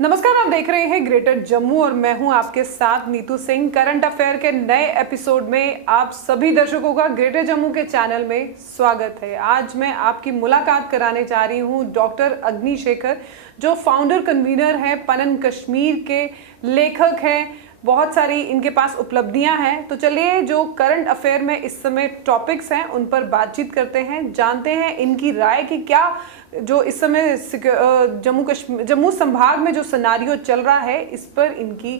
नमस्कार, आप देख रहे हैं ग्रेटर जम्मू और मैं हूं आपके साथ नीतू सिंह। करंट अफेयर के नए एपिसोड में आप सभी दर्शकों का ग्रेटर जम्मू के चैनल में स्वागत है। आज मैं आपकी मुलाकात कराने जा रही हूं डॉक्टर अग्निशेखर, जो फाउंडर कन्वीनर हैं पनन कश्मीर के, लेखक हैं, बहुत सारी इनके पास उपलब्धियां हैं। तो चलिए, जो करंट अफेयर में इस समय टॉपिक्स हैं उन पर बातचीत करते हैं, जानते हैं इनकी राय कि क्या जो इस समय जम्मू संभाग में जो सिनेरियो चल रहा है इस पर इनकी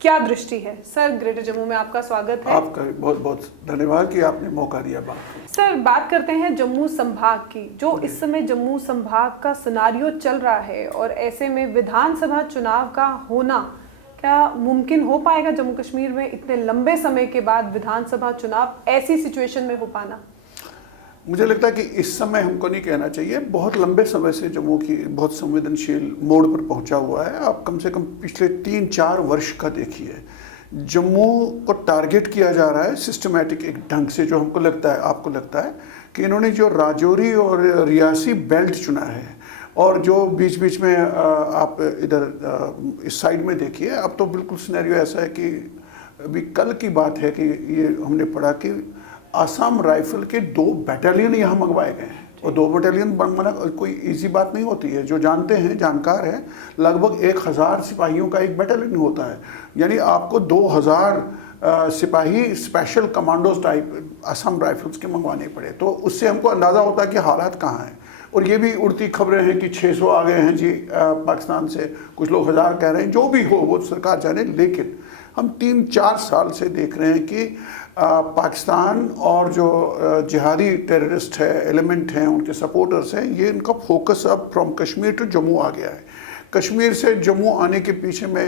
क्या दृष्टि है। सर, ग्रेटर जम्मू में आपका स्वागत है। आपका बहुत बहुत धन्यवाद कि आपने मौका दिया बात। सर, बात करते हैं जम्मू संभाग की। जो इस समय जम्मू संभाग का सिनेरियो चल रहा है और ऐसे में विधानसभा चुनाव का होना क्या मुमकिन हो पाएगा जम्मू कश्मीर में? इतने लंबे समय के बाद विधानसभा चुनाव ऐसी सिचुएशन में हो पाना? मुझे लगता है कि इस समय हमको नहीं कहना चाहिए। बहुत लंबे समय से जम्मू की बहुत संवेदनशील मोड़ पर पहुंचा हुआ है। आप कम से कम पिछले 3-4 वर्ष का देखिए, जम्मू को टारगेट किया जा रहा है सिस्टमैटिक एक ढंग से। जो हमको लगता है, आपको लगता है कि इन्होंने जो राजौरी और रियासी बेल्ट चुना है और जो बीच बीच में आप इधर इस साइड में देखिए, अब तो बिल्कुल सिनेरियो ऐसा है कि अभी कल की बात है कि ये हमने पढ़ा कि आसाम राइफल के 2 बैटालियन यहाँ मंगवाए गए हैं। और 2 बैटालियन बनवाना कोई इजी बात नहीं होती है। जो जानते हैं, जानकार है, लगभग 1000 सिपाहियों का एक बैटालियन होता है। यानी आपको 2000 सिपाही special commandos type Assam rifles के मंगवाने पड़े। तो उससे हमको अंदाज़ा होता है कि हालात कहाँ हैं। और ये भी उड़ती खबरें हैं कि 600 आ गए हैं जी पाकिस्तान से, कुछ लोग 1000 कह रहे हैं। जो भी हो वो सरकार जाने, लेकिन हम 3-4 साल से देख रहे हैं कि पाकिस्तान और जो जिहादी टेररिस्ट है, एलिमेंट हैं, उनके सपोर्टर्स हैं, ये इनका फोकस अब फ्रॉम कश्मीर टू जम्मू आ गया है। कश्मीर से जम्मू आने के पीछे मैं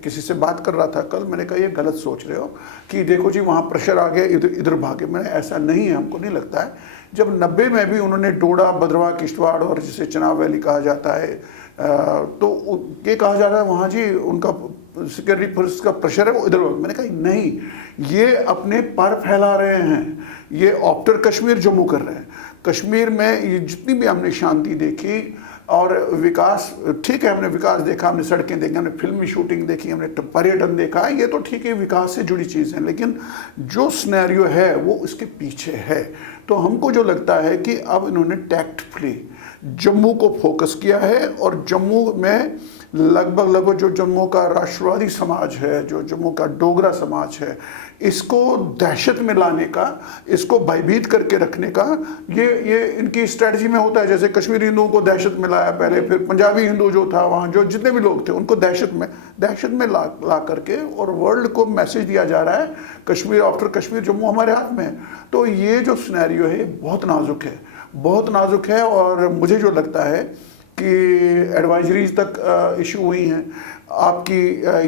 किसी से बात कर रहा था कल, मैंने कहा ये गलत सोच रहे हो कि देखो जी वहाँ प्रेशर आ गया, इधर भागे। मैंने ऐसा नहीं है, हमको नहीं लगता है। जब 90 में भी उन्होंने डोडा, भद्रवाह, किश्तवाड़ और जिसे चनाब वैली कहा जाता है, तो ये कहा जा रहा है वहाँ जी उनका सिक्योरिटी फोर्स का प्रेशर है, वो इधर। मैंने कहा नहीं, ये अपने पर फैला रहे हैं, ये ऑप्टर कश्मीर जम्मू कर रहे हैं। कश्मीर में ये जितनी भी हमने शांति देखी और विकास, ठीक है, हमने विकास देखा, हमने सड़कें देखी, हमने फिल्मी शूटिंग देखी, हमने पर्यटन देखा, ये तो ठीक है, विकास से जुड़ी चीज़ है, लेकिन जो सिनेरियो है वो उसके पीछे है। तो हमको जो लगता है कि अब इन्होंने टैक्टफुली जम्मू को फोकस किया है और जम्मू में लगभग जो जम्मू का राष्ट्रवादी समाज है, जो जम्मू का डोगरा समाज है, इसको दहशत में लाने का, इसको भयभीत करके रखने का ये इनकी स्ट्रेटजी में होता है। जैसे कश्मीरी हिंदुओं को दहशत में लाया पहले, फिर पंजाबी हिंदू जो था वहाँ, जो जितने भी लोग थे उनको दहशत में ला करके, और वर्ल्ड को मैसेज दिया जा रहा है कश्मीर आफ्टर कश्मीर, जम्मू हमारे हाथ में है। तो ये जो सिनेरियो है बहुत नाजुक है, बहुत नाजुक है। और मुझे जो लगता है कि एडवाइजरीज तक इशू हुई हैं, आपकी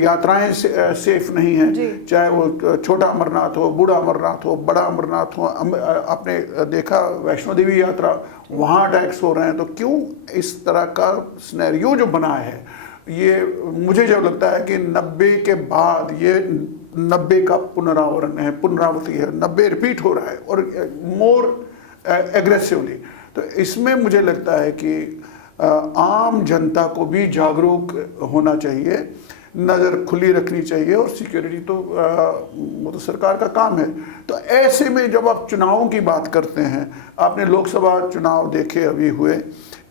यात्राएं सेफ नहीं हैं, चाहे वो छोटा अमरनाथ हो, बूढ़ा अमरनाथ हो, बड़ा अमरनाथ हो। आपने देखा वैष्णो देवी यात्रा, वहाँ अटैक्स हो रहे हैं। तो क्यों इस तरह का सिनेरियो जो बना है, ये मुझे जो लगता है कि 90 के बाद ये 90 का पुनरावरण है, पुनरावृत्ति है, 90 रिपीट हो रहा है और मोर एग्रेसिवली। तो इसमें मुझे लगता है कि आम जनता को भी जागरूक होना चाहिए, नज़र खुली रखनी चाहिए, और सिक्योरिटी तो वो तो सरकार का काम है। तो ऐसे में जब आप चुनावों की बात करते हैं, आपने लोकसभा चुनाव देखे अभी हुए,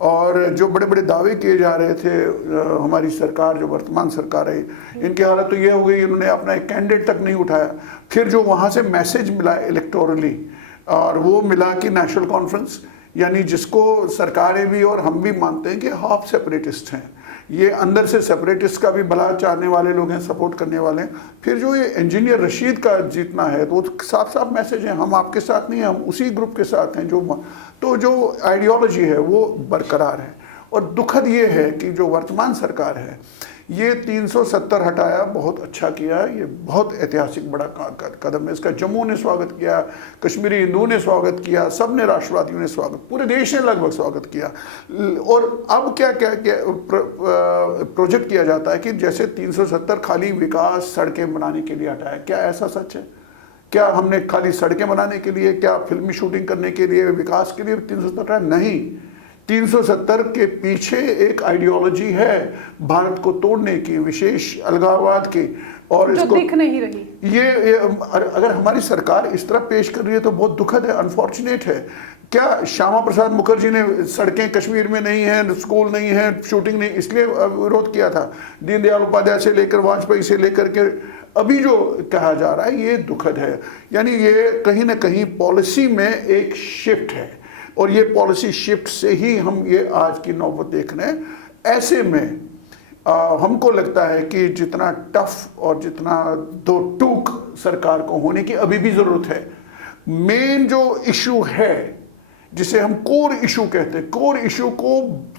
और जो बड़े बड़े दावे किए जा रहे थे, हमारी सरकार जो वर्तमान सरकार है, इनकी हालत तो ये हो गई, इन्होंने अपना एक कैंडिडेट तक नहीं उठाया। फिर जो वहाँ से मैसेज मिला इलेक्टोरली, और वो मिला कि नेशनल कॉन्फ्रेंस, यानी जिसको सरकारें भी और हम भी मानते हैं कि हाफ सेपरेटिस्ट हैं, ये अंदर से सेपरेटिस्ट का भी भला चाहने वाले लोग हैं, सपोर्ट करने वाले हैं। फिर जो ये इंजीनियर रशीद का जीतना है, तो साफ साफ मैसेज है, हम आपके साथ नहीं हैं, हम उसी ग्रुप के साथ हैं। जो आइडियोलॉजी है वो बरकरार है। और दुखद ये है कि जो वर्तमान सरकार है, ये 370 हटाया, बहुत अच्छा किया, ये बहुत ऐतिहासिक बड़ा कदम है। इसका जम्मू ने स्वागत किया, कश्मीरी हिंदुओं ने स्वागत किया, सब ने, राष्ट्रवादियों ने स्वागत, पूरे देश ने लगभग स्वागत किया। और अब क्या प्रोजेक्ट किया जाता है कि जैसे 370 खाली विकास सड़कें बनाने के लिए हटाया। क्या ऐसा सच है? क्या हमने खाली सड़कें बनाने के लिए, क्या फिल्मी शूटिंग करने के लिए, विकास के लिए 370 हटाया? नहीं, 370 के पीछे एक आइडियोलॉजी है भारत को तोड़ने की, विशेष अलगाववाद की, और जो इसको दिख नहीं रही। ये अगर हमारी सरकार इस तरह पेश कर रही है तो बहुत दुखद है, अनफॉर्चुनेट है। क्या श्यामा प्रसाद मुखर्जी ने सड़कें कश्मीर में नहीं हैं, स्कूल नहीं है, शूटिंग नहीं, इसलिए विरोध किया था? दीनदयाल उपाध्याय से लेकर वाजपेयी से लेकर के अभी जो कहा जा रहा है ये दुखद है। यानी ये कहीं ना कहीं पॉलिसी में एक शिफ्ट है, और ये पॉलिसी शिफ्ट से ही हम ये आज की नौबत देख रहे हैं। ऐसे में हमको लगता है कि जितना टफ और जितना दो टूक सरकार को होने की अभी भी ज़रूरत है। मेन जो इशू है जिसे हम कोर इशू कहते हैं, कोर इशू को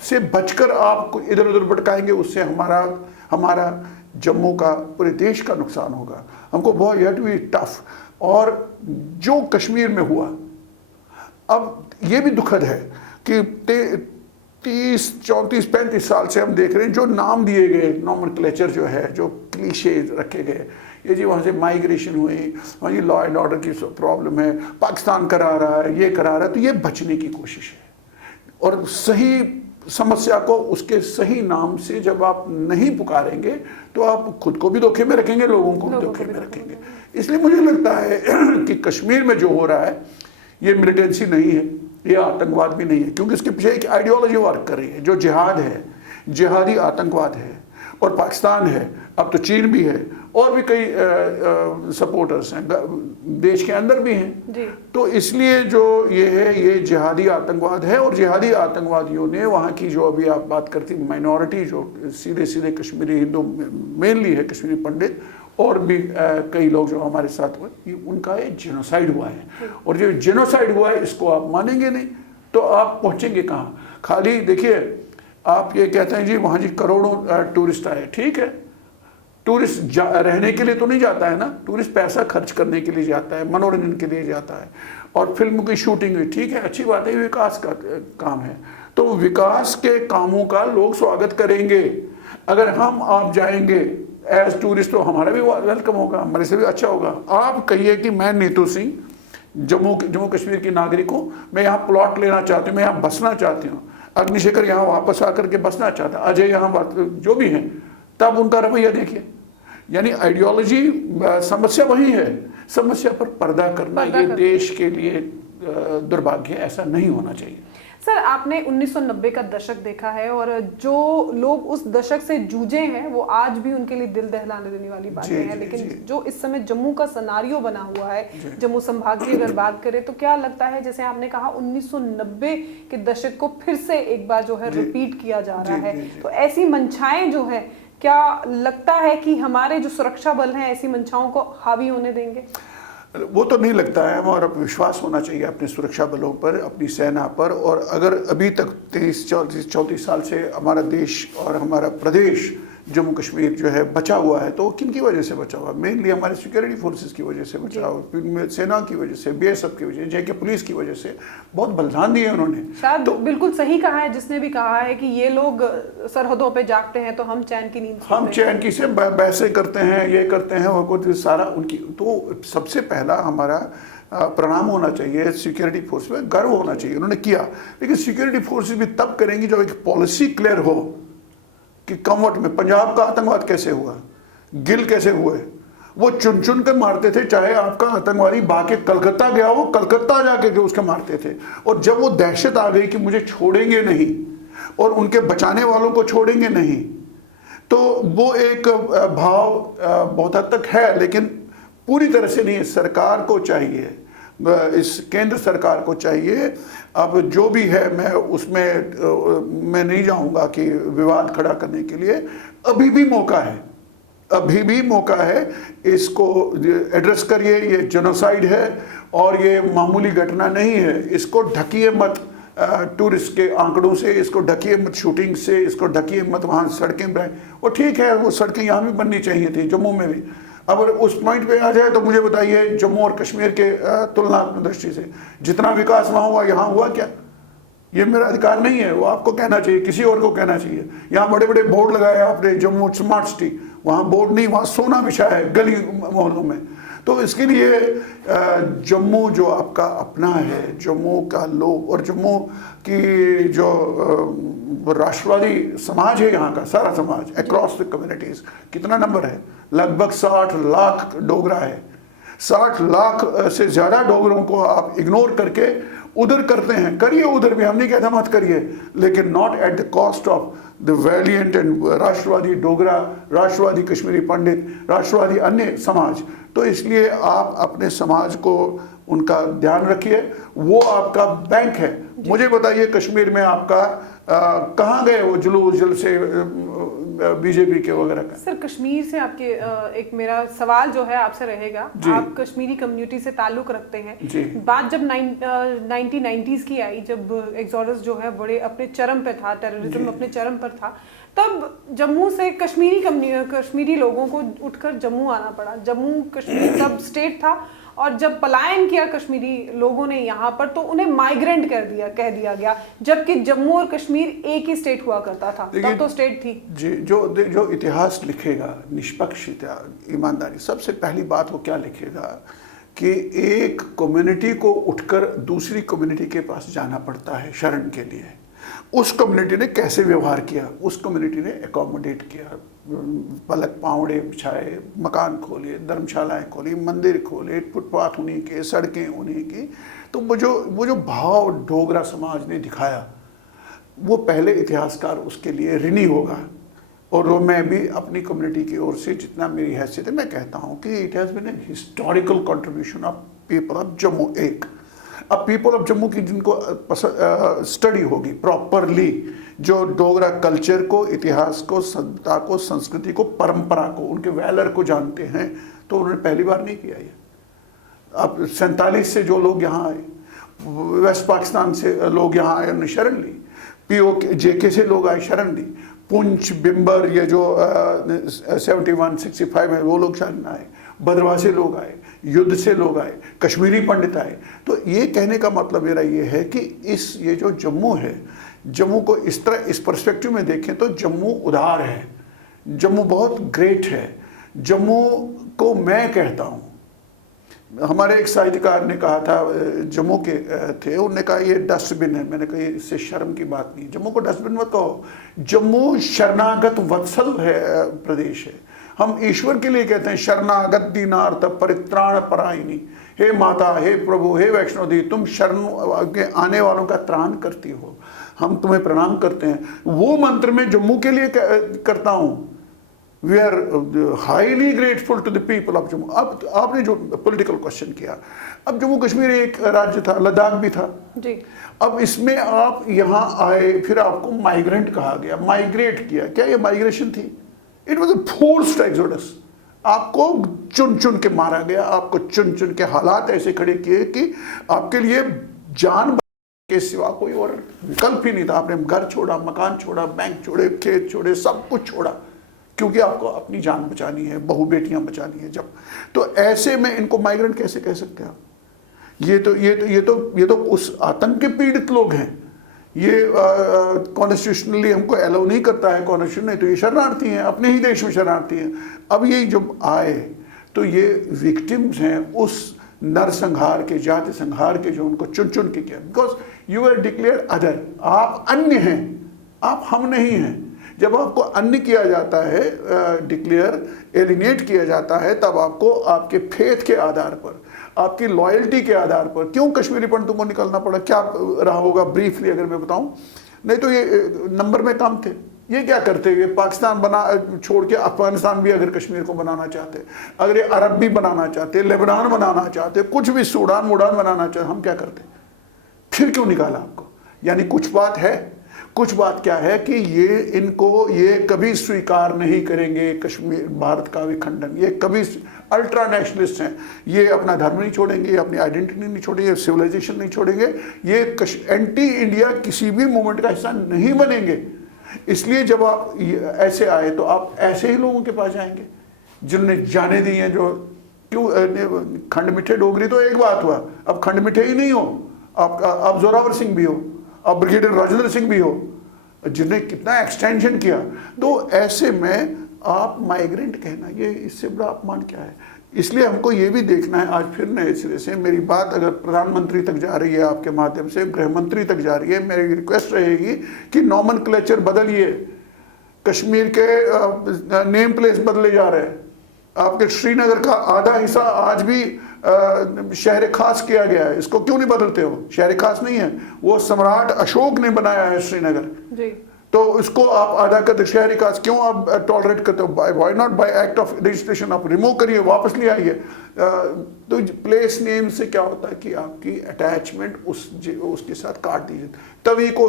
से बचकर आप इधर उधर भटकाएंगे, उससे हमारा जम्मू का, पूरे देश का नुकसान होगा। हमको बहुत यह भी टफ। और जो कश्मीर में हुआ, अब ये भी दुखद है कि 30, 34, 35 साल से हम देख रहे हैं जो नाम दिए गए, नॉमेनक्लेचर जो है, जो क्लीशे रखे गए, ये जी वहाँ से माइग्रेशन हुई, वहाँ ये लॉ एंड ऑर्डर की प्रॉब्लम है, पाकिस्तान करा रहा है, ये करा रहा है, तो ये बचने की कोशिश है। और सही समस्या को उसके सही नाम से जब आप नहीं पुकारेंगे तो आप खुद को भी धोखे में रखेंगे, लोगों को भी धोखे में रखेंगे। इसलिए मुझे लगता है कि कश्मीर में जो हो रहा है ये मिलिटेंसी नहीं है, ये आतंकवाद भी नहीं है, क्योंकि इसके पीछे एक आइडियोलॉजी वर्क कर रही है जो जिहाद है, जिहादी आतंकवाद है। और पाकिस्तान है, अब तो चीन भी है, और भी कई सपोर्टर्स हैं, देश के अंदर भी हैं जी। तो इसलिए जो ये है, ये जिहादी आतंकवाद है। और जिहादी आतंकवादियों ने वहाँ की जो अभी आप बात करती माइनॉरिटी, जो सीधे सीधे कश्मीरी हिंदू मेनली है, कश्मीरी पंडित, और भी कई लोग जो हमारे साथ हुए, उनका ये जेनोसाइड हुआ है। और जो जेनोसाइड हुआ है इसको आप मानेंगे नहीं तो आप पहुँचेंगे कहाँ? खाली देखिए, आप ये कहते हैं जी वहाँ जी करोड़ों टूरिस्ट आए, ठीक है, टूरिस्ट रहने के लिए तो नहीं जाता है ना, टूरिस्ट पैसा खर्च करने के लिए जाता है, मनोरंजन के लिए जाता है, और फिल्म की शूटिंग हुई, ठीक है, अच्छी बात है, विकास का काम है, तो विकास के कामों का लोग स्वागत करेंगे। अगर हम आप जाएंगे एज टूरिस्ट तो हमारा भी वेलकम होगा, हमारे से भी अच्छा होगा। आप कहिए कि मैं नीतू सिंह जम्मू कश्मीर की नागरिक हूँ, मैं यहाँ प्लॉट लेना चाहती हूँ, मैं यहाँ बसना चाहती हूँ, अग्निशेखर यहाँ वापस आकर के बसना चाहता, अजय यहाँ जो भी हैं, तब उनका रवैया देखिए। यानी आइडियोलॉजी, समस्या वही है, समस्या पर पर्दा करना ये देश के लिए दुर्भाग्य है, ऐसा नहीं होना चाहिए। सर, आपने 1990 का दशक देखा है, और जो लोग उस दशक से जूझे हैं वो आज भी उनके लिए दिल दहलाने देने वाली बातें हैं। लेकिन जो इस समय जम्मू का सिनेरियो बना हुआ है, जम्मू संभाग की अगर बात करें, तो क्या लगता है, जैसे आपने कहा 1990 के दशक को फिर से एक बार जो है रिपीट किया जा रहा है, तो ऐसी मंशाएं जो है, क्या लगता है कि हमारे जो सुरक्षा बल हैं ऐसी मंशाओं को हावी होने देंगे? वो तो नहीं लगता है। हमारा विश्वास होना चाहिए अपने सुरक्षा बलों पर, अपनी सेना पर। और अगर अभी तक 33-34 साल से हमारा देश और हमारा प्रदेश जम्मू कश्मीर जो है बचा हुआ है, तो किन की वजह से बचा हुआ? मेनली हमारे सिक्योरिटी फोर्सेस की वजह से बचा हुआ, सेना की वजह से, बीएसएफ की वजह से, जेके पुलिस की वजह से। बहुत बलिदान दिए उन्होंने। शायद तो बिल्कुल सही कहा है जिसने भी कहा है कि ये लोग सरहदों पे जागते हैं तो हम चैन की नींद, हम चैन की से बहसें करते हैं, ये करते हैं, और कुछ सारा उनकी। तो सबसे पहला हमारा प्रणाम होना चाहिए, सिक्योरिटी फोर्स में गर्व होना चाहिए, उन्होंने किया। लेकिन सिक्योरिटी फोर्सेस भी तब करेंगी जब एक पॉलिसी क्लियर हो कि कमवट में पंजाब का आतंकवाद कैसे हुआ, गिल कैसे हुए, वो चुन चुन कर मारते थे। चाहे आपका आतंकवादी बाके कलकत्ता गया हो, कलकत्ता जाके के उसके मारते थे। और जब वो दहशत आ गई कि मुझे छोड़ेंगे नहीं और उनके बचाने वालों को छोड़ेंगे नहीं, तो वो एक भाव बहुत हद तक है, लेकिन पूरी तरह से नहीं। सरकार को चाहिए, इस केंद्र सरकार को चाहिए, अब जो भी है मैं उसमें मैं नहीं जाऊंगा कि विवाद खड़ा करने के लिए। अभी भी मौका है, अभी भी मौका है, इसको एड्रेस करिए। ये जेनोसाइड है और ये मामूली घटना नहीं है। इसको ढकिए मत टूरिस्ट के आंकड़ों से, इसको ढकिए मत शूटिंग से, इसको ढकिए मत वहाँ सड़कें बह। वो ठीक है, वो सड़कें यहाँ भी बननी चाहिए थी, जम्मू में भी। अब उस पॉइंट पे आ जाए तो मुझे बताइए, जम्मू और कश्मीर के तुलनात्मक दृष्टि से जितना विकास वहाँ हुआ, यहाँ हुआ क्या? ये मेरा अधिकार नहीं है, वो आपको कहना चाहिए, किसी और को कहना चाहिए। यहाँ बड़े बड़े बोर्ड लगाए आपने, जम्मू स्मार्ट सिटी, वहाँ बोर्ड नहीं, वहाँ सोना बिछा है गली मोहल्लों में। तो इसके लिए जम्मू जो आपका अपना है, जम्मू का लोग और जम्मू की जो राष्ट्रवादी समाज है, यहाँ का सारा समाज अक्रॉस द कम्युनिटीज, कितना नंबर है? लगभग 60 लाख डोगरा है। 60 लाख से ज़्यादा डोगरों को आप इग्नोर करके उधर करते हैं। करिए उधर भी, हम नहीं कहता मत करिए, लेकिन not at the cost of the valiant and राष्ट्रवादी डोगरा, राष्ट्रवादी कश्मीरी पंडित, राष्ट्रवादी अन्य समाज। तो इसलिए आप अपने समाज को उनका ध्यान रखिए, वो आपका बैंक है। मुझे बताइए कश्मीर में आपका कहाँ गए वो जुलूस जलसे बीजेपी के वगैरह का? सर कश्मीर से आपके एक मेरा सवाल जो है आपसे रहेगा, आप कश्मीरी कम्युनिटी से ताल्लुक रखते हैं। बात जब 1990s की आई, जब एक्सोडस जो है बड़े अपने चरम पे था, टेररिज्म अपने चरम पर था, तब जम्मू से कश्मीरी लोगों को उठकर जम्मू आना पड़ा। जम्मू कश्मीर तब स्टेट था, और जब पलायन किया कश्मीरी लोगों ने यहाँ पर, तो उन्हें माइग्रेंट कह दिया गया, जबकि जम्मू और कश्मीर एक ही स्टेट हुआ करता था। तब तो स्टेट थी जी। जो इतिहास लिखेगा निष्पक्ष ईमानदारी, सबसे पहली बात वो क्या लिखेगा कि एक कम्युनिटी को उठकर दूसरी कम्युनिटी के पास जाना पड़ता है शरण के लिए। उस कम्युनिटी ने कैसे व्यवहार किया, उस कम्युनिटी ने एकोमोडेट किया, पलक पावड़े बिछाए, मकान खोले, धर्मशालाएं खोली, मंदिर खोले, फुटपाथ उन्हीं के, सड़कें उन्हीं की। तो वो जो भाव डोगरा समाज ने दिखाया, वो पहले इतिहासकार उसके लिए ऋणी होगा। और वो मैं भी अपनी कम्युनिटी की ओर से जितना मेरी हैसियत है, मैं कहता हूँ कि it has been a historical contribution of people of Jammu. एक अब पीपल ऑफ जम्मू की जिनको स्टडी होगी प्रॉपरली, जो डोगरा कल्चर को, इतिहास को, सभ्यता को, संस्कृति को, परंपरा को, उनके वैलर को जानते हैं, तो उन्होंने पहली बार नहीं किया ये। अब 47 से जो लोग यहाँ आए, वेस्ट पाकिस्तान से लोग यहाँ आए, उन्होंने शरण ली। POK JK से लोग आए, शरण ली। पुंछ, बिम्बर, ये जो 71, 65 है, वो लोग शरण आए। भद्रवाह से लोग आए, युद्ध से लोग आए, कश्मीरी पंडित आए। तो ये कहने का मतलब मेरा ये है कि ये जो जम्मू है, जम्मू को इस तरह इस पर्सपेक्टिव में देखें तो जम्मू उदार है, जम्मू बहुत ग्रेट है। जम्मू को मैं कहता हूँ, हमारे एक साहित्यकार ने कहा था, जम्मू के थे, उन्होंने कहा ये डस्टबिन है। मैंने कहा इससे शर्म की बात नहीं, जम्मू को डस्टबिन मत कहो। जम्मू शरणागत वत्सल है, प्रदेश है। हम ईश्वर के लिए कहते हैं शरणागत दीनार्थ परित्राण परायणी, हे माता, हे प्रभु, हे वैष्णो देवी, तुम शरण के आने वालों का त्राण करती हो, हम तुम्हें प्रणाम करते हैं। वो मंत्र मैं जम्मू के लिए करता हूँ। We are highly grateful to the people of Jammu. अब आपने जो पॉलिटिकल क्वेश्चन किया, अब जम्मू कश्मीर एक राज्य था, लद्दाख भी था जी। अब इसमें आप यहाँ आए, फिर आपको माइग्रेंट कहा गया, माइग्रेट किया। क्या ये माइग्रेशन थी? It was a forced exodus. आपको चुन चुन के मारा गया, आपको चुन चुन के हालात ऐसे खड़े किए कि आपके लिए जान के सिवा कोई और विकल्प ही नहीं था। आपने घर छोड़ा, मकान छोड़ा, बैंक छोड़े, खेत छोड़े, सब कुछ छोड़ा, क्योंकि आपको अपनी जान बचानी है, बहू बेटियां बचानी है। जब तो ऐसे में इनको माइग्रेंट कैसे कह सकते हैं आप? ये तो उस आतंक के पीड़ित लोग हैं। ये कॉन्स्टिट्यूशनली हमको अलाउ नहीं करता है कॉन्स्टिट्यूशन, नहीं तो ये शरणार्थी हैं, अपने ही देश में शरणार्थी हैं। अब ये जब आए तो ये विक्टिम्स हैं उस नरसंहार के, जाति संहार के, जो उनको चुन चुन के किया। Because you are declare other, आप अन्य हैं, आप हम नहीं हैं। जब आपको अन्य किया जाता है, डिक्लेयर एलिनेट किया जाता है, तब आपको आपके फेथ के आधार पर, आपकी लॉयल्टी के आधार पर, क्यों कश्मीरी पंडितों को निकलना पड़ा, क्या रहा होगा ब्रीफली अगर मैं बताऊं। नहीं तो ये नंबर में कम थे। ये क्या करते हुए पाकिस्तान छोड़ के अफगानिस्तान भी अगर कश्मीर को बनाना चाहते, अगर ये अरब भी बनाना चाहते, लेबनान बनाना चाहते, कुछ भी सूडान वुडान बनाना चाहते, हम क्या करते? फिर क्यों निकाला आपको? यानी कुछ बात है। कुछ बात क्या है कि ये कभी स्वीकार नहीं करेंगे कश्मीर, भारत का विखंडन। ये कभी अल्ट्रा नेशनलिस्ट हैं, ये अपना धर्म नहीं छोड़ेंगे, अपनी आइडेंटिटी नहीं छोड़ेंगे, सिविलाइजेशन नहीं छोड़ेंगे। ये एंटी इंडिया किसी भी मूवमेंट का हिस्सा नहीं बनेंगे। इसलिए जब आप ऐसे आए तो आप ऐसे ही लोगों के पास जाएंगे जिन्होंने जाने दी हैं। जो क्यों खंड मिठे डोगरी तो एक बात हुआ, अब खंड मिठे ही नहीं हो, आप जोरावर सिंह भी हो, आप ब्रिगेडियर राजेंद्र सिंह भी हो, जिन्हें कितना एक्सटेंशन किया। तो ऐसे में आप माइग्रेंट कहना, ये इससे बड़ा अपमान क्या है? इसलिए हमको ये भी देखना है आज फिर नए सिरे से। मेरी बात अगर प्रधानमंत्री तक जा रही है, आपके माध्यम से गृह मंत्री तक जा रही है, मेरी रिक्वेस्ट रहेगी कि नॉमेनक्लेचर बदलिए। कश्मीर के नेम प्लेस बदले जा रहे हैं। आपके श्रीनगर का आधा हिस्सा आज भी शहर खास किया गया है, इसको क्यों नहीं बदलते हो? शहर खास नहीं है, वो सम्राट अशोक ने बनाया है श्रीनगर जी। तो इसको आप आधा कर शहरी खास क्यों आप टॉलरेट करते हो? Why not bye act of registration आप रिमूव करिए, वापस ले आइए। तो प्लेस नेम से क्या होता है कि आपकी अटैचमेंट उसके साथ काट दीजिए। तवी को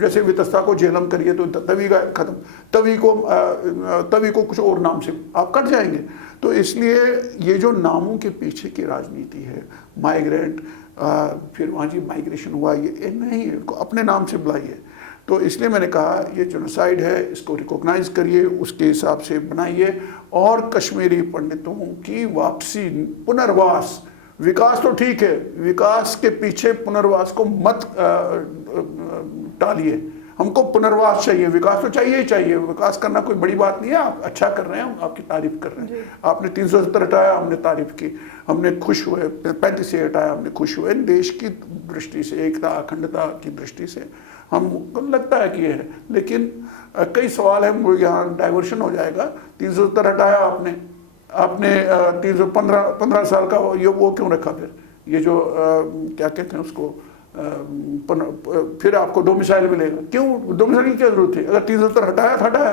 जैसे वितस्ता को झेलम करिए तो तवी का खत्म, तवी को कुछ और नाम से आप कट जाएंगे। तो इसलिए ये जो नामों के पीछे की राजनीति है, माइग्रेंट फिर वहाँ जी माइग्रेशन हुआ, ये नहीं है, इनको अपने नाम से बुलाइए। तो इसलिए मैंने कहा ये जेनोसाइड है, इसको रिकॉग्नाइज करिए, उसके हिसाब से बनाइए। और कश्मीरी पंडितों की वापसी, पुनर्वास, विकास तो ठीक है, विकास के पीछे पुनर्वास को मत टालिए। हमको पुनर्वास चाहिए, विकास तो चाहिए ही चाहिए। विकास करना कोई बड़ी बात नहीं है, आप अच्छा कर रहे हैं, हम आपकी तारीफ कर रहे हैं। आपने 370 हटाया, हमने तारीफ की, हमने खुश हुए। 35 से हटाया, हमने खुश हुए। देश की दृष्टि से, एकता अखंडता की दृष्टि से हमको लगता है कि ये है, लेकिन कई सवाल है, यहाँ डाइवर्शन हो जाएगा। 370 हटाया आपने 315 साल का ये वो क्यों रखा? फिर ये जो क्या कहते हैं उसको, फिर आपको डोमिसाइल मिलेगा, क्यों डोमिसाइल की क्या जरूरत थी? अगर 370 हटाया था हटाया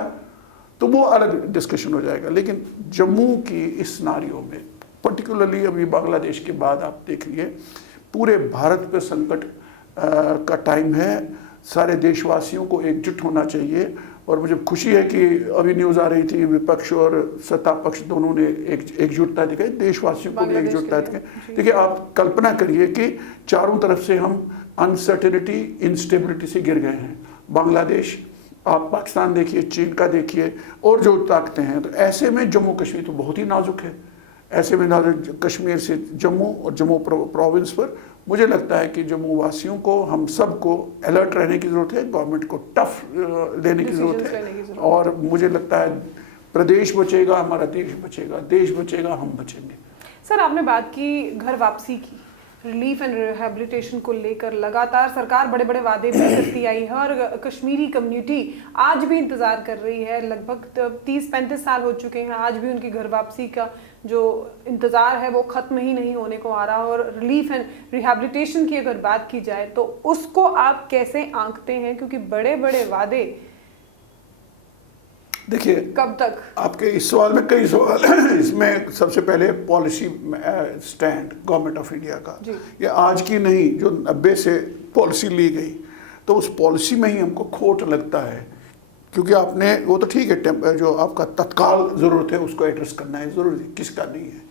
तो वो अलग डिस्कशन हो जाएगा। लेकिन जम्मू की इस सिनारियो में पर्टिकुलरली अभी बांग्लादेश के बाद आप देखिए पूरे भारत पे संकट का टाइम है। सारे देशवासियों को एकजुट होना चाहिए। और मुझे खुशी है कि अभी न्यूज़ आ रही थी, विपक्ष और सत्ता पक्ष दोनों ने एकजुटता दिखाई, देशवासियों को भी एकजुटता दिखाई। देखिए आप कल्पना करिए कि चारों तरफ से हम अनसर्टेनिटी, इंस्टेबिलिटी से गिर गए हैं। बांग्लादेश, आप पाकिस्तान देखिए, चीन का देखिए, और जो ताकतें हैं। तो ऐसे में जम्मू कश्मीर तो बहुत ही नाजुक है। ऐसे में कश्मीर से जम्मू और जम्मू प्रोविंस पर मुझे लगता है कि जम्मू वासियों को, हम सब को अलर्ट रहने की ज़रूरत है। गवर्नमेंट को टफ लेने की ज़रूरत है। और मुझे लगता है प्रदेश बचेगा, हमारा देश बचेगा, देश बचेगा, हम बचेंगे। सर, आपने बात की घर वापसी की, रिलीफ एंड रिहेबिलिटेशन को लेकर लगातार सरकार बड़े बड़े वादे भी करती आई है और कश्मीरी कम्युनिटी आज भी इंतज़ार कर रही है। लगभग 30-35 साल हो चुके हैं, आज भी उनकी घर वापसी का जो इंतज़ार है वो ख़त्म ही नहीं होने को आ रहा। और रिलीफ एंड रिहेबिलिटेशन की अगर बात की जाए तो उसको आप कैसे आंकते हैं? क्योंकि बड़े बड़े वादे, देखिए कब तक? आपके इस सवाल में कई सवाल हैं। इसमें सबसे पहले policy stand government of India का, ये आज की नहीं, जो 90 से पॉलिसी ली गई, तो उस पॉलिसी में ही हमको खोट लगता है। क्योंकि आपने, वो तो ठीक है, जो आपका तत्काल ज़रूरत है उसको एड्रेस करना है, ज़रूरी किसका नहीं है।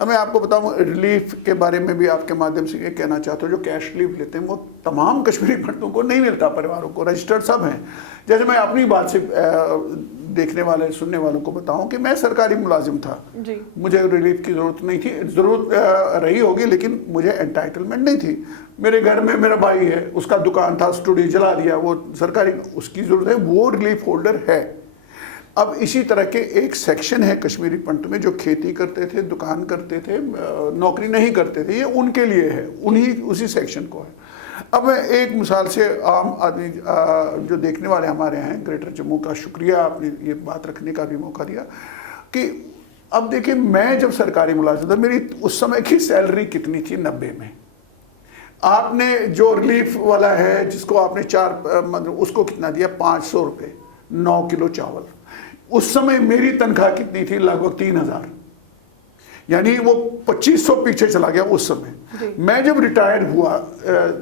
अब मैं आपको बताऊँ रिलीफ के बारे में भी आपके माध्यम से ये कहना चाहता हूँ, जो कैश रिलीफ लेते हैं वो तमाम कश्मीरी पंडितों को नहीं मिलता, परिवारों को, रजिस्टर्ड सब हैं। जैसे मैं अपनी बात से देखने वाले, सुनने वालों को बताऊं कि मैं सरकारी मुलाजिम था जी। मुझे रिलीफ की ज़रूरत नहीं थी, ज़रूरत रही होगी लेकिन मुझे एंटाइटलमेंट नहीं थी। मेरे घर में मेरा भाई है, उसका दुकान था, स्टूडियो जला दिया, वो सरकारी, उसकी ज़रूरत है, वो रिलीफ होल्डर है। अब इसी तरह के एक सेक्शन है कश्मीरी पंडित में जो खेती करते थे, दुकान करते थे, नौकरी नहीं करते थे, ये उनके लिए है, उसी सेक्शन को है। अब मैं एक मिसाल से, आम आदमी जो देखने वाले हमारे हैं ग्रेटर जम्मू का, शुक्रिया आपने ये बात रखने का भी मौका दिया कि अब देखिए मैं जब सरकारी मुलाजिम था, मेरी उस समय की सैलरी कितनी थी 90 में। आपने जो रिलीफ वाला है जिसको आपने मतलब उसको कितना दिया, 500 रुपये, 9 किलो चावल। उस समय मेरी तनख्वाह कितनी थी, लगभग 3000, यानी वो 2500 पीछे चला गया उस समय। मैं जब रिटायर हुआ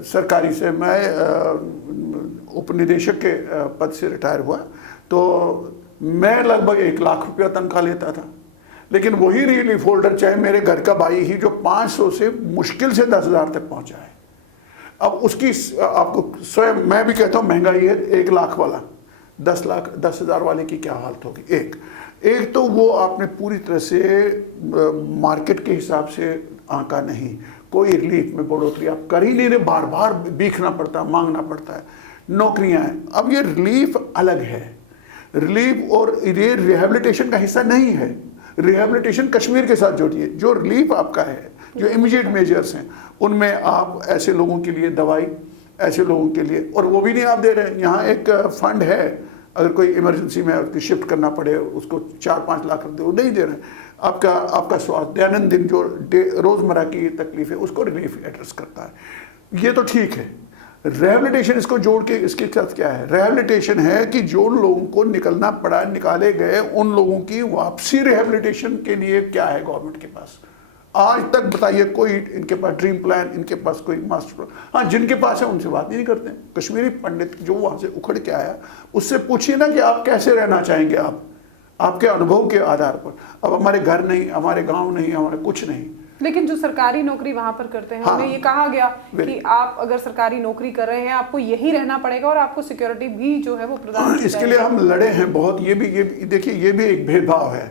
सरकारी से, मैं उपनिदेशक के पद से रिटायर हुआ, तो मैं लगभग 1 लाख रुपया तनख्वाह लेता था। लेकिन वही रिलीफ होल्डर, चाहे मेरे घर का भाई ही, जो 500 से मुश्किल से 10,000 तक पहुंचा है। अब उसकी आपको स्वयं, मैं भी कहता हूँ महंगाई है, 1 लाख वाला 10,000 वाले की क्या हालत होगी। एक तो वो आपने पूरी तरह से मार्केट के हिसाब से आंका नहीं, कोई रिलीफ में बढ़ोतरी आप कर ही नहीं रहे, बार बार बीखना पड़ता है, मांगना पड़ता है, नौकरियां हैं। अब ये रिलीफ अलग है, रिलीफ और ये रिहेबिलिटेशन का हिस्सा नहीं है। रिहैबिलिटेशन कश्मीर के साथ जोड़िए। जो रिलीफ आपका है, जो इमीडिएट मेजर्स हैं, उनमें आप ऐसे लोगों के लिए दवाई, ऐसे लोगों के लिए, और वो भी नहीं आप दे रहे हैं। यहाँ एक फंड है, अगर कोई इमरजेंसी में उसकी शिफ्ट करना पड़े, उसको 4-5 लाख रुपये वो नहीं दे रहे हैं। आपका स्वास्थ्य दैनंदिन जो रोज़मर्रा की तकलीफ है उसको रिलीफ एड्रेस करता है, ये तो ठीक है। रिहैबिलिटेशन इसको जोड़ के इसके साथ क्या है? रिहैबिलिटेशन है कि जो लोगों को निकलना पड़ा, निकाले गए, उन लोगों की वापसी रिहैबिलिटेशन के लिए क्या है गवर्नमेंट के पास? आज तक बताइए कोई इनके पास ड्रीम प्लान, इनके पास कोई मास्टर प्लान? हाँ, जिनके पास है उनसे बात नहीं करते। कश्मीरी पंडित जो वहाँ से उखड़ के आया, उससे पूछिए ना कि आप कैसे रहना चाहेंगे, आप आपके अनुभव के आधार पर। अब हमारे घर नहीं, हमारे गांव नहीं, हमारे कुछ नहीं। लेकिन जो सरकारी नौकरी वहां पर करते हैं, हाँ, उन्हें ये कहा गया कि आप अगर सरकारी नौकरी कर रहे हैं आपको यही रहना पड़ेगा और आपको सिक्योरिटी भी जो है वो प्रदान की इसके लिए हम लड़े हैं बहुत। ये भी देखिए, ये भी एक भेदभाव है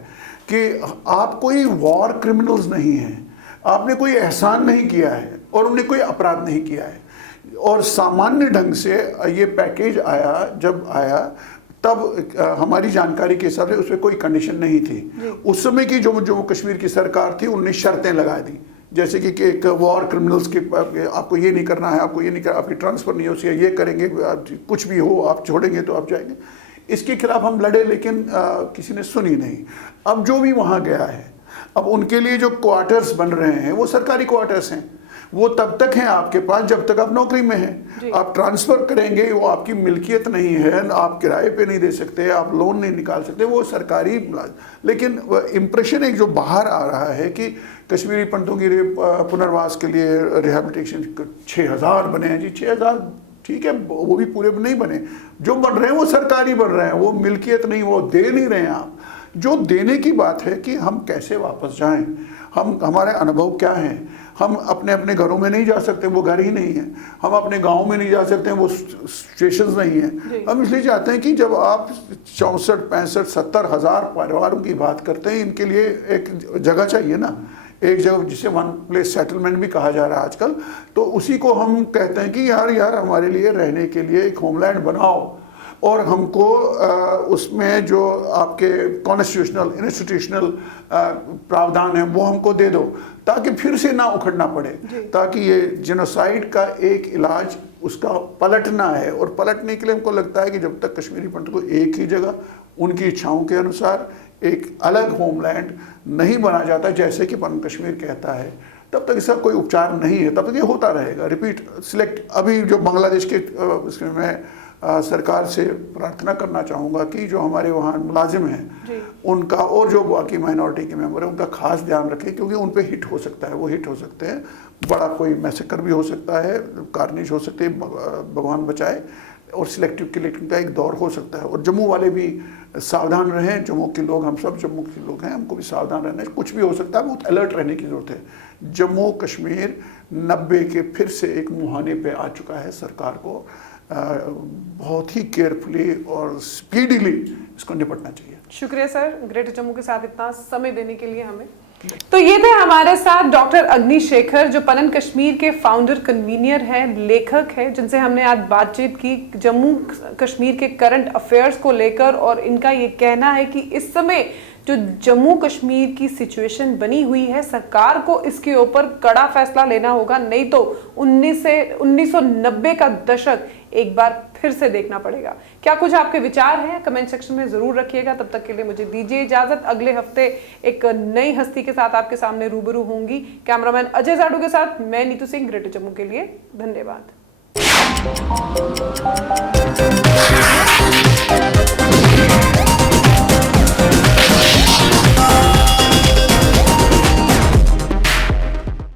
कि आप कोई वॉर क्रिमिनल्स नहीं हैं, आपने कोई एहसान नहीं किया है और उन्हें कोई अपराध नहीं किया है। और सामान्य ढंग से ये पैकेज आया, जब आया तब हमारी जानकारी के हिसाब से उसमें कोई कंडीशन नहीं थी। उस समय की जो कश्मीर की सरकार थी, उन्होंने शर्तें लगा दी, जैसे कि एक वॉर क्रिमिनल्स के आपको ये नहीं करना है, आपको ये नहीं करना, आपकी ट्रांसफ़र नहीं हो सकती, ये करेंगे, कुछ भी हो आप छोड़ेंगे तो आप जाएंगे। इसके खिलाफ हम लड़े, लेकिन किसी ने सुनी नहीं। अब जो भी वहाँ गया है, अब उनके लिए जो क्वार्टर्स बन रहे हैं वो सरकारी क्वार्टर्स हैं। वो तब तक हैं आपके पास जब तक आप नौकरी में हैं। आप ट्रांसफ़र करेंगे, वो आपकी मिल्कियत नहीं है, आप किराए पे नहीं दे सकते, आप लोन नहीं निकाल सकते, वो सरकारी। लेकिन इम्प्रेशन एक जो बाहर आ रहा है कि कश्मीरी पंडितों की पुनर्वास के लिए रिहैबिलिटेशन 6000 बने हैं जी। 6000 ठीक है, वो भी पूरे नहीं बने। जो बन रहे हैं वो सरकारी बन रहे हैं, वो मिल्कियत नहीं, वो दे नहीं रहे हैं आप। जो देने की बात है कि हम कैसे वापस जाएं, हमारे अनुभव क्या हैं। हम अपने अपने घरों में नहीं जा सकते, वो घर ही नहीं है। हम अपने गांव में नहीं जा सकते, वो स्टेशंस नहीं है। हम इसलिए चाहते हैं कि जब आप 64, 65, 70 हज़ार परिवारों की बात करते हैं, इनके लिए एक जगह चाहिए ना, एक जगह जिसे वन प्लेस सेटलमेंट भी कहा जा रहा है आजकल। तो उसी को हम कहते हैं कि यार हमारे लिए रहने के लिए एक होमलैंड बनाओ, और हमको उसमें जो आपके कॉन्स्टिट्यूशनल इंस्टीट्यूशनल प्रावधान है वो हमको दे दो, ताकि फिर से ना उखड़ना पड़े, ताकि ये जेनोसाइड का एक इलाज उसका पलटना है। और पलटने के लिए हमको लगता है कि जब तक कश्मीरी पंडित को एक ही जगह उनकी इच्छाओं के अनुसार एक अलग होमलैंड नहीं बना जाता, जैसे कि पन कश्मीर कहता है, तब तक इसका कोई उपचार नहीं है, तब तक ये होता रहेगा रिपीट सिलेक्ट। अभी जो बांग्लादेश के इसमें सरकार से प्रार्थना करना चाहूँगा कि जो हमारे वहाँ मुलाजिम हैं उनका, और जो बाकी माइनॉरिटी के मेंबर हैं, उनका खास ध्यान रखें, क्योंकि उन पे हिट हो सकता है, वो हिट हो सकते हैं, बड़ा कोई मैसेकर भी हो सकता है, कार्निश हो सकते हैं, भगवान बचाए, और सिलेक्टिव किलिंग का एक दौर हो सकता है। और जम्मू वाले भी सावधान रहें, जम्मू के लोग, हम सब जम्मू के लोग हैं, हमको भी सावधान रहना है, कुछ भी हो सकता है, बहुत अलर्ट रहने की ज़रूरत है। जम्मू कश्मीर 90 के फिर से एक मुहाने पे आ चुका है। सरकार को बहुत ही केयरफुली और स्पीडीली इसको निपटना चाहिए। शुक्रिया सर, ग्रेटर जम्मू के साथ इतना समय देने के लिए हमें। तो ये थे हमारे साथ डॉक्टर अग्निशेखर, जो पनन कश्मीर के फाउंडर कन्वीनियर हैं, लेखक हैं, जिनसे हमने आज बातचीत की जम्मू कश्मीर के करंट अफेयर्स को लेकर। और इनका ये कहना है कि इस समय जो जम्मू कश्मीर की सिचुएशन बनी हुई है, सरकार को इसके ऊपर कड़ा फैसला लेना होगा, नहीं तो 1990 का दशक एक बार फिर से देखना पड़ेगा। क्या कुछ आपके विचार हैं? कमेंट सेक्शन में जरूर रखिएगा। तब तक के लिए मुझे दीजिए इजाजत। अगले हफ्ते एक नई हस्ती के साथ आपके सामने रूबरू होंगी। कैमरामैन अजय जाडू के साथ मैं नीतू सिंह, ग्रेटर जम्मू के लिए धन्यवाद।